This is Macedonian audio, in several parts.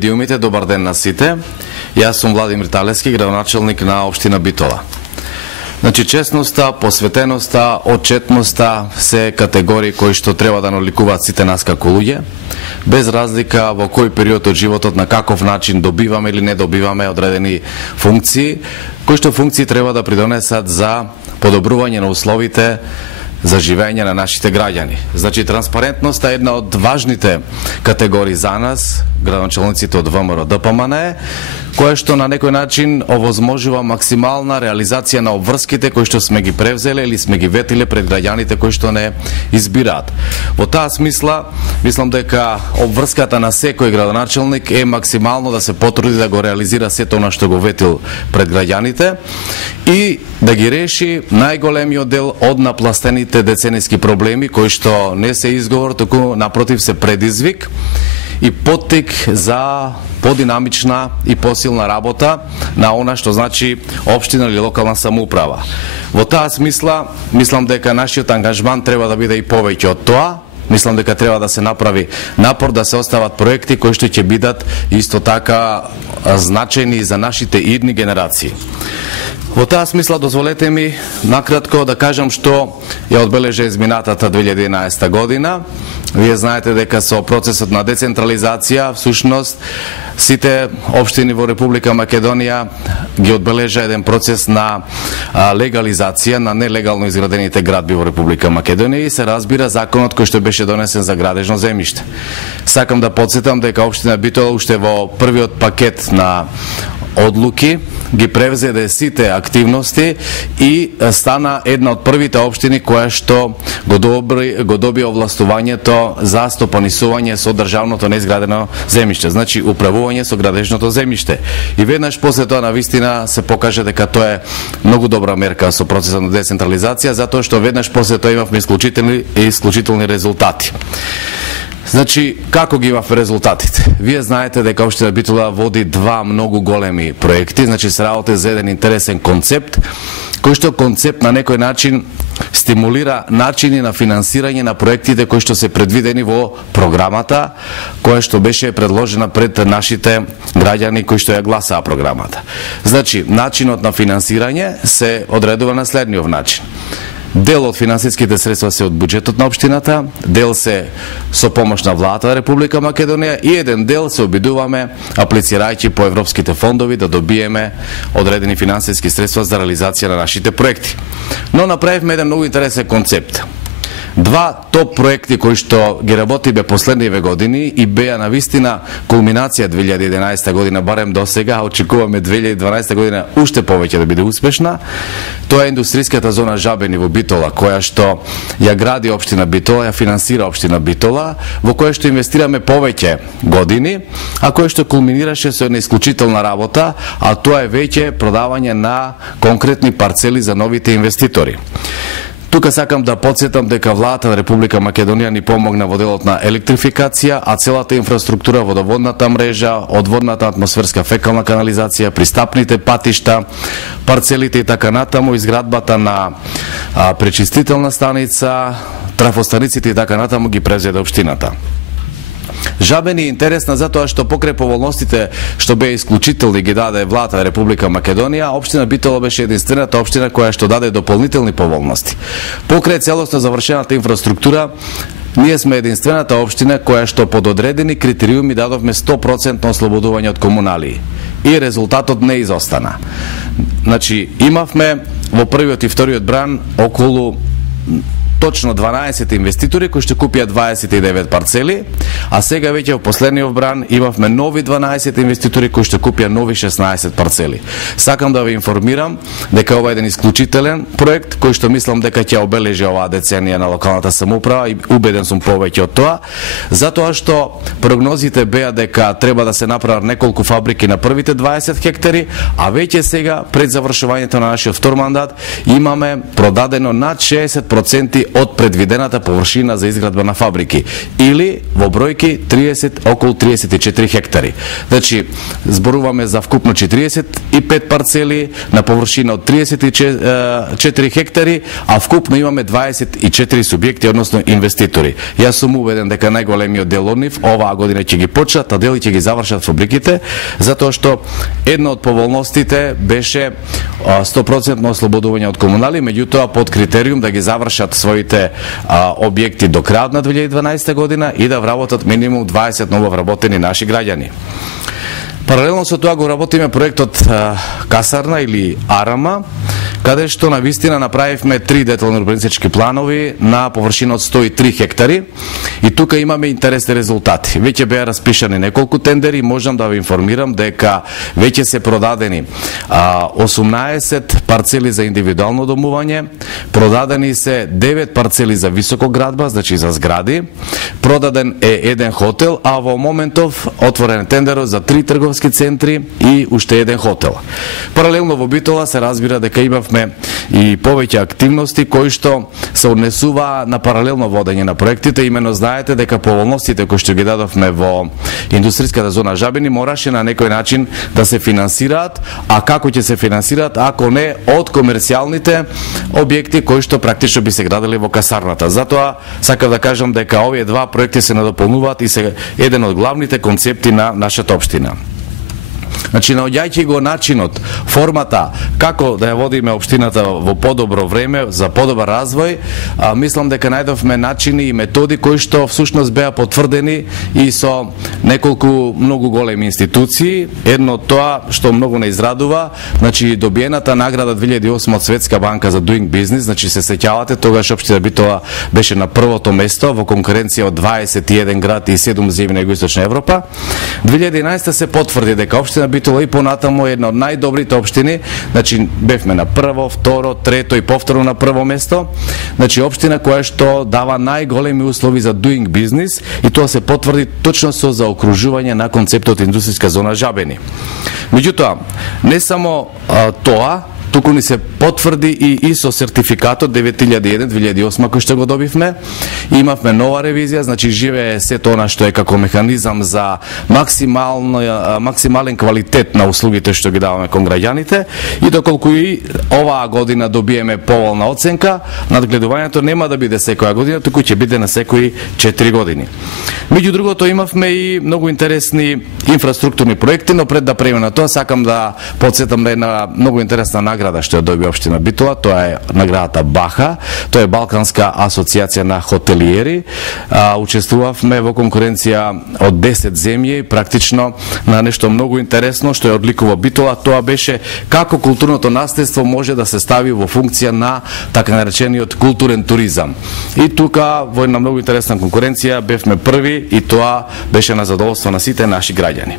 Диумите, добар ден на сите. Јас сум Владимир Талески, градоначелник на општина Битола. Значи, честноста, посветеноста, отчетноста се категории кои што треба да наликуваат сите нас како луѓе, без разлика во кој период од животот, на каков начин добиваме или не добиваме одредени функции, кои што функции треба да придонесат за подобрување на условите за живење на нашите граѓани. Значи, транспарентноста е една од важните категории за нас, градоначелниците од ВМРО ДПМН, кое што на некој начин овозможува максимална реализација на обврските кои што сме ги превзеле или сме ги ветиле пред граѓаните кои што не избираат. Во таа смисла, мислам дека обврската на секој градоначелник е максимално да се потруди да го реализира сето она што го ветил пред граѓаните и да ги реши најголемиот дел од напластените деценијски проблеми кои што не се изговор, туку напротив се предизвик и поттик за подинамична и посилна работа на она што значи општина или локална самоуправа. Во таа смисла, мислам дека нашиот ангажман треба да биде и повеќе од тоа. Мислам дека треба да се направи напор да се остават проекти кои што ќе бидат исто така значајни за нашите идни генерации. Во таа смисла дозволете ми накратко да кажам што ја одбележа изминатата 2011 година. Вие знаете дека со процесот на децентрализација, всушност, сите општини во Република Македонија ги одбележа еден процес на легализација на нелегално изградените градби во Република Македонија и се разбира законот кој што беше донесен за градежно земјиште. Сакам да потсетам дека општина Битола уште во првиот пакет на одлуки ги превзеде сите активности и стана една од првите општини која што го доби овластувањето за стопанисување со државното неизградено земјиште, значи управување со градежното земјиште. И веднаш после тоа навистина се покаже дека тоа е многу добра мерка со процесот на децентрализација, затоа што веднаш после тоа имавме исклучителни резултати. Значи, како ги имавме резултатите? Вие знаете дека општина Битола води два многу големи проекти, значи се работи за еден интересен концепт, кој што концепт на некој начин стимулира начини на финансирање на проектите кои што се предвидени во програмата, која што беше предложена пред нашите граѓани кои што ја гласаа програмата. Значи, начинот на финансирање се одредува на следниот начин. Дел од финансиските средства се од буџетот на општината, дел се со помош на владата на Република Македонија и еден дел се обидуваме, аплицирајќи по европските фондови, да добиеме одредени финансиски средства за реализација на нашите проекти. Но направивме еден многу интересен концепт. Два топ проекти кои што ги работиме последниве години и беа навистина кулминација 2011 година, барем до сега, очекуваме 2012 година уште повеќе да биде успешна. Тоа е индустријската зона Жабени во Битола, која што ја гради општина Битола, ја финансира општина Битола, во која што инвестираме повеќе години, а која што кулминираше со една исклучителна работа, а тоа е веќе продавање на конкретни парцели за новите инвеститори. Тука сакам да потсетам дека владата на Република Македонија ни помогна во делот на електрификација, а целата инфраструктура, водоводната мрежа, одводната атмосферска фекална канализација, пристапните патишта, парцелите и така натаму, изградбата на пречистителна станица, трафостаниците и така натаму ги превзеде општината. Жабени е интересна затоа што покрај поволностите што беа исклучителни ги даде владата на Република Македонија, општина Битола беше единствената општина која што даде дополнителни поволности. Покрај целосно завршената инфраструктура, ние сме единствената општина која што под одредени критериуми дадовме 100% ослободување од комуналии. И резултатот не изостана. Значи, имавме во првиот и вториот бран околу точно 12 инвеститори кои што купија 29 парцели, а сега веќе во последниот бран имавме нови 12 инвеститори кои што купија нови 16 парцели. Сакам да ве информирам дека ова е еден исклучителен проект кој што мислам дека ќе обележи оваа деценија на локалната самоуправа и убеден сум повеќе од тоа, затоа што прогнозите беа дека треба да се направат неколку фабрики на првите 20 хектари, а веќе сега пред завршувањето на нашиот втор мандат имаме продадено над 60% од предвидената површина за изградба на фабрики, или во бројки околу 34 хектари. Значи, зборуваме за вкупно 45 парцели на површина од 34 хектари, а вкупно имаме 24 субјекти, односно инвеститори. Јас сум убеден дека најголемиот дел од нив оваа година ќе ги почнат, а дели ќе ги завршат фабриките, затоа што една од поволностите беше 100% ослободување од комунали, меѓутоа под критериум да ги завршат своите објекти до крајот на 2012 година и да вработат минимум 20 ново вработени наши граѓани. Паралелно со тоа го работиме проектот Касарна или Арама, каде што на вистина направивме 3 детални урбанистички планови на површина од 103 хектари и тука имаме интересни резултати. Веќе беа распишани неколку тендери, можам да ви информирам дека веќе се продадени 18 парцели за индивидуално домување, продадени се 9 парцели за високоградба, значи за згради, продаден е еден хотел, а во моментов отворен тендерот за 3 трговски центри и уште еден хотел. Паралелно во Битола се разбира дека имавме и повеќе активности кои што се однесува на паралелно водење на проектите. Имено знаете дека поволностите кои што ги дадовме во индустријската зона Жабини мораше на некој начин да се финансираат, а како ќе се финансираат ако не од комерцијалните објекти кои што практично би се градели во касарната. Затоа сакам да кажам дека овие два проекти се надополнуваат и се еден од главните концепти на нашата општина. Значи, наоѓајќи го начинот, формата, како да ја водиме општината во подобро време, за подобар развој, мислам дека најдовме начини и методи кои што всушност беа потврдени и со неколку многу големи институции. Едно од тоа што многу не израдува, значи добиената награда 2008 од Светска банка за Doing Business, значи се сеќавате, тогаш општина Битола беше на првото место во конкуренција од 21 град и 7 земји на Југоисточна Европа. 2011 се потврди дека општина Битола и понатаму една од најдобрите општини, значи бевме на прво, второ, трето и повторно на прво место, значи општина која што дава најголеми услови за doing business и тоа се потврди точно со заокружување на концептот индустријска зона Жабени. Меѓутоа, не само тоа, туку ни се потврди и со сертификатот 9001-2008 кој што го добивме. Имавме нова ревизија, значи живее сето она што е како механизам за максимален квалитет на услугите што ги даваме кон граѓаните и доколку и оваа година добиеме поволна оценка, надгледувањето нема да биде секоја година, туку ќе биде на секои 4 години. Меѓу другото имавме и многу интересни инфраструктурни проекти, но пред да преминем на тоа сакам да потсетам на една многу интересна награда што ја доби општина Битола, тоа е наградата Баха, тоа е Балканска асоциација на хотелиери. Учествувавме во конкуренција од 10 земји, практично на нешто многу интересно што ја одликува Битола, тоа беше како културното наследство може да се стави во функција на така наречениот културен туризам. И тука во една многу интересна конкуренција бевме први и тоа беше на задоволство на сите наши граѓани.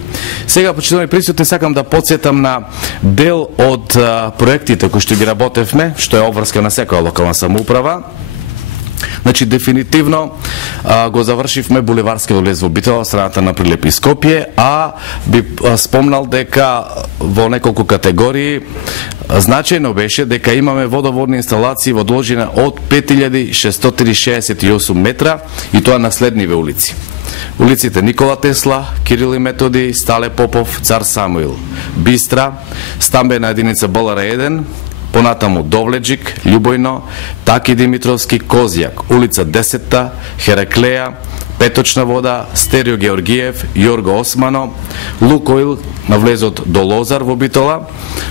Сега, почитувани присутни, сакам да потсетам на дел од проектите кои што ги работевме, што е обврска на секоја локална самоуправа. Значи, дефинитивно го завршивме булеварскиот улез во Битола, страната на Прилеп и Скопје, а би спомнал дека во неколку категории значајно беше дека имаме водоводни инсталации во должина од 5668 метра и тоа на следниве улици. Улиците Никола Тесла, Кирил и Методи, Стале Попов, Цар Самуил, Бистра, стамбена единица Болара 1, понатаму Довледжик, Љубојно, Таки Димитровски, Козјак, улица 10-та, Хераклеја, Петочна вода, Стерио Георгиев, Јорго Османо, Лукоил на влезот до Лозар во Битола,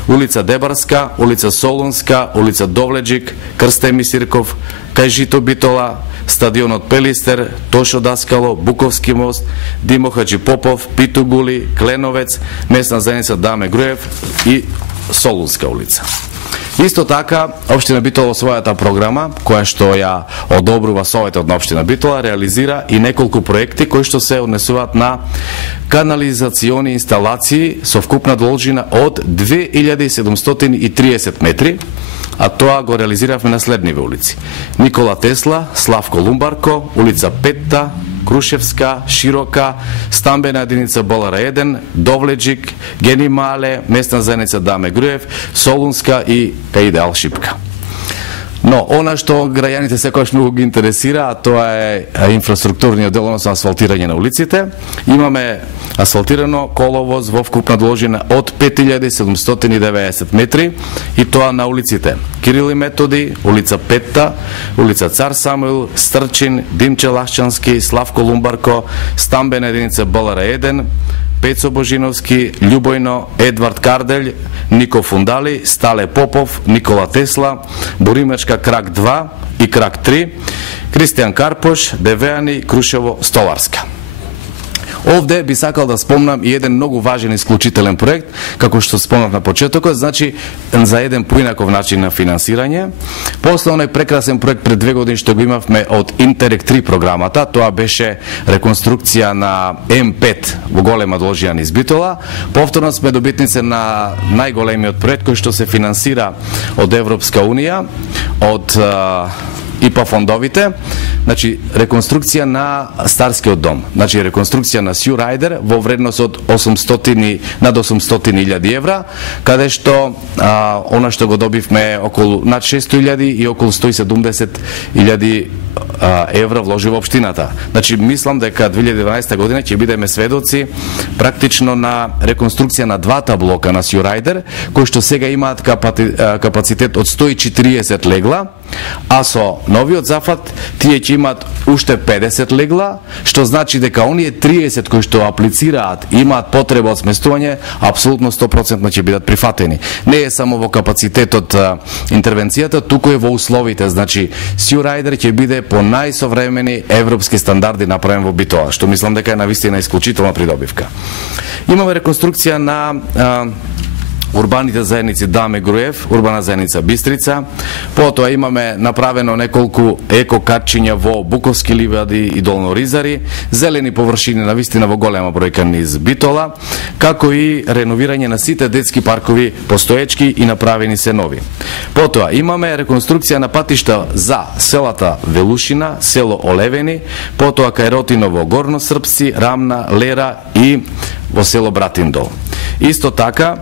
улица Дебарска, улица Солунска, улица Довледжик, Крстеми Сирков, кај Жито Битола, стадионот Пелистер, Тошо Даскало, Буковски мост, Димо Хаджи Попов, Питугули, Кленовец, местна заедница Даме Груев и Солунска улица. Исто така, општина Битола во својата програма, која што ја одобрува Советот на општина Битола, реализира и неколку проекти кои што се однесуваат на канализациони инсталации со вкупна должина од 2730 метри, а тоа го реализиравме на следниве улици: Никола Тесла, Славко Лумбарко, улица 5-та, Крушевска, Широка, стамбена единица Болара 1, Довледжик, Гени Мале, местна заедница Даме Груев, Солунска и кај Идеал Шипка. Но она што граѓаните секогаш многу ги интересира, тоа е инфраструктурниот дел, односно асфалтирање на улиците. Имаме асфалтирано коловоз во вкупна должина од 5790 метри и тоа на улиците Кирил и Методи, улица Петта, улица Цар Самуил, Стрчин, Димче Лашчански, Славко Лумбарко, стамбена единица БЛР-1, Пецо Божиновски, Љубојно, Едвард Карделј, Нико Фундали, Стале Попов, Никола Тесла, Боримечка крак 2 и крак 3, Кристијан Карпош, Девеани, Крушево, Столарска. Овде би сакал да спомнам и еден многу важен исклучителен проект, како што спомнав на почетокот, значи за еден поинаков начин на финансирање. После оној прекрасен проект пред 2 години што го имавме од Интерек 3 програмата, тоа беше реконструкција на М5 во голема должина низ Битола. Повторно сме добитници на најголемиот проект кој што се финансира од Европска унија, од ИПА фондовите, значи реконструкција на Старскиот дом, значи реконструкција на Сју Рајдер во вредност од над 800.000 евра, каде што она што го добивме околу над 600.000 и околу 170.000 евра вложи во општината. Значи мислам дека 2012 година ќе бидеме сведоци практично на реконструкција на двата блока на Сју Рајдер, кои што сега имаат капацитет од 140 легла, а со новиот зафат тие ќе имаат уште 50 легла, што значи дека оние 30 кои што аплицираат и имаат потреба од сместување, апсолутно 100% ќе бидат прифатени. Не е само во капацитетот интервенцијата, туку е во условите. Значи Сју Рајдер ќе биде по најсовремени европски стандарди направен во Битола, што мислам дека е навистина исклучителна придобивка. Имаме реконструкција на урбаните заедници Даме Груев, урбана заедница Бистрица. Потоа имаме направено неколку еко-катчиња во Буковски ливади и Долно Ризари, зелени површини навистина во голема бројка низ Битола, како и реновирање на сите детски паркови постоечки и направени се нови. Потоа имаме реконструкција на патишта за селата Велушина, село Олевени, потоа кај Ротиново, Горно Српци, Рамна, Лера и во село Братиндол. Исто така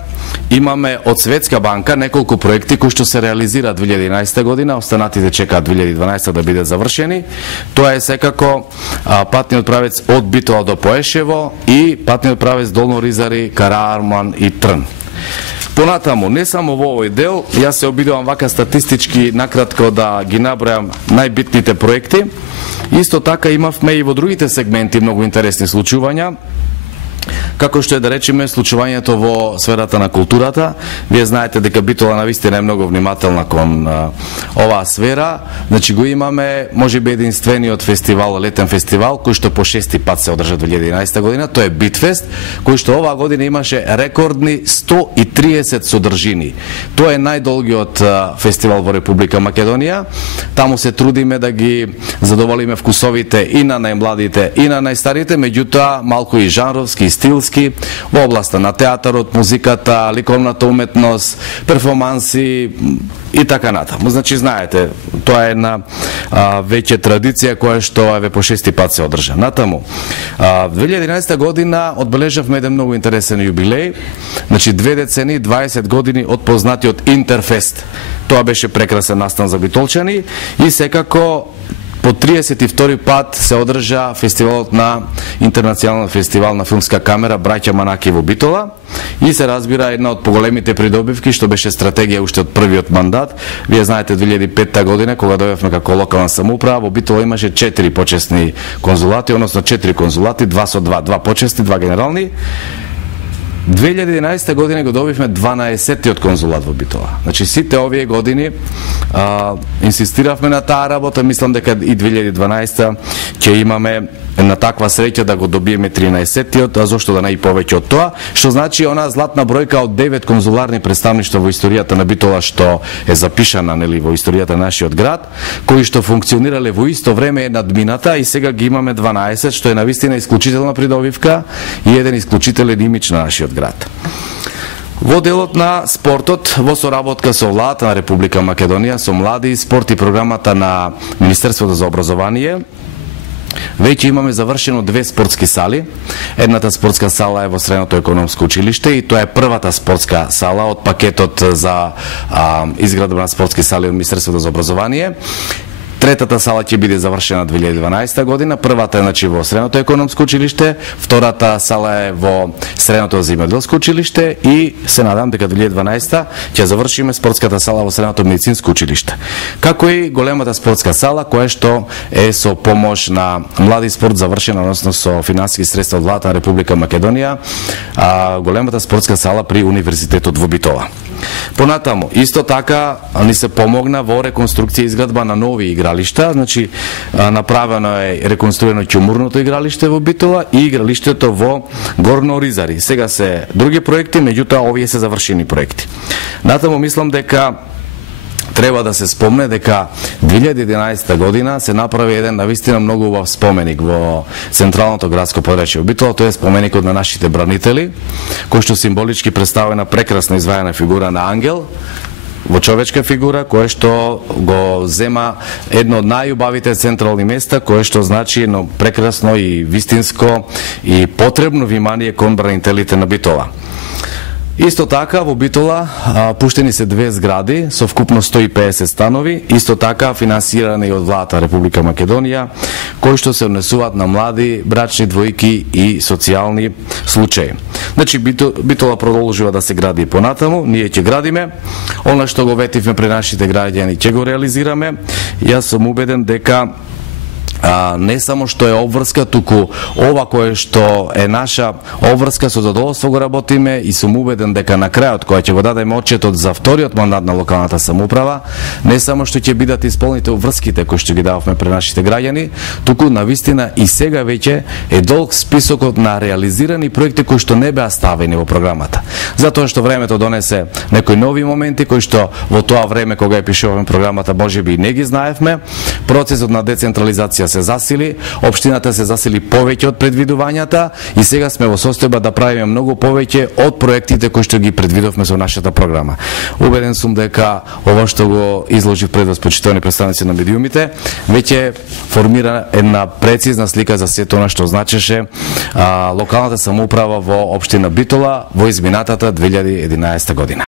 имаме од Светска банка неколку проекти кои што се реализираат 2011 година, останатите чекаат 2012 да бидат завршени. Тоа е секако патниот правец од Битола до Поешево и патниот правец Долно Ризари, Караарман и Трн. Понатаму, не само во овој дел, јас се обидувам вака статистички накратко да ги набројам најбитните проекти. Исто така имавме и во другите сегменти многу интересни случувања, како што е да речеме случувањето во сферата на културата. Вие знаете дека Битола навистина е многу внимателна кон оваа сфера. Значи го имаме можеби единствениот фестивал, летен фестивал, кој што по 6-ти пат се одржа 2011 година, тоа е Битфест, кој што оваа година имаше рекордни 130 содржини. Тоа е најдолгиот фестивал во Република Македонија. Таму се трудиме да ги задоволиме вкусовите и на најмладите и на најстарите, меѓутоа малку и жанровски и стилски во областа на театарот, музиката, ликовната уметност, перформанси и така натаму. Значи знаете, тоа е една веќе традиција која што еве по 6-ти пат се одржа. Натаму 2011 година одбележавме еден многу интересен јубилеј, значи 2 децени, 20 години од познатиот Интерфест. Тоа беше прекрасен настан за битолчани и секако по 32 пат се одржа фестивалот на Интернационален фестивал на филмска камера Браќа Манаки во Битола и се разбира една од поголемите придобивки што беше стратегија уште од првиот мандат. Вие знаете 2005 година кога дојавме како локална самоуправа, во Битола имаше 4 почесни конзулати, односно 4 конзулати, 2 со 2 почесни, 2 генерални. 2011 година го добивме 12-тиот конзулат во Битола. Значи сите овие години инсистиравме на таа работа, мислам дека и 2012 ќе имаме на таква среќа да го добиеме 13-тиот, а зошто да не и повеќе од тоа, што значи она златна бројка од 9 конзуларни представништва во историјата на Битола што е запишана нели во историјата на нашиот град, кои што функционирале во исто време е надмината и сега ги имаме 12, што е навистина исклучителна придобивка и еден исклучителен имидж на нашиот град. Во делот на спортот, во соработка со владата на Република Македонија, со млади спорт и програмата на Министерството за образование, Веќе имаме завршено 2 спортски сали. Едната спортска сала е во Средното економско училиште и тоа е првата спортска сала од пакетот за изградба на спортски сали од Министерството за образование. Третата сала ќе биде завршена 2012 година, првата е значи во Средното економско училиште, втората сала е во Средното земјоделско училиште и се надам дека 2012 ќе завршиме спортската сала во Средното медицинско училиште. Како и големата спортска сала која што е со помош на Млади спорт завршена, односно со финансиски средства од владата на Република Македонија, големата спортска сала при Универзитетот во Битола. Понатаму, исто така ни се помогна во реконструкција и изградба на нови игралишта, значи направено е реконструирано ќумурното игралиште во Битола и игралиштето во Горно Оризари. Сега се други проекти, меѓутоа овие се завршени проекти. Натаму мислам дека треба да се спомне дека 2011 година се направи еден навистина многу убав споменик во централното градско подречје во Битола. Тоа е споменикот на нашите бранители, кој што символички представена прекрасно изваена фигура на ангел, во човечка фигура, која што го зема едно од најубавите централни места, кое што значи едно прекрасно и вистинско и потребно внимание кон бранителите на Битола. Исто така во Битола пуштени се 2 згради со вкупно 150 станови, исто така финансирани од владата Република Македонија, кои што се однесуваат на млади брачни двојки и социјални случаи. Значи Битола продолжува да се гради понатаму, ние ќе градиме, она што го ветивме пред нашите граѓани ќе го реализираме. Јас сум убеден дека не само што е обврска, туку ова кое што е наша обврска со задоволство го работиме и сум убеден дека на крајот кога ќе го дадеме отчетот за вториот мандат на локалната самоуправа, не само што ќе бидат исполните обврските кои што ги дававме пред нашите граѓани, туку навистина и сега веќе е долг списокот на реализирани проекти кои што не беа ставени во програмата. Затоа што времето донесе некои нови моменти кои што во тоа време кога ја пишувавме програмата можеби и не ги знаевме. Процесот на децентрализација се засили, општината се засили повеќе од предвидувањата и сега сме во состојба да правиме многу повеќе од проектите кои што ги предвидовме со нашата програма. Убеден сум дека ова што го изложив пред вас, почитувани представници на медиумите, веќе формира една прецизна слика за сето она што значеше локалната самоуправа во општина Битола во изминатата 2011 година.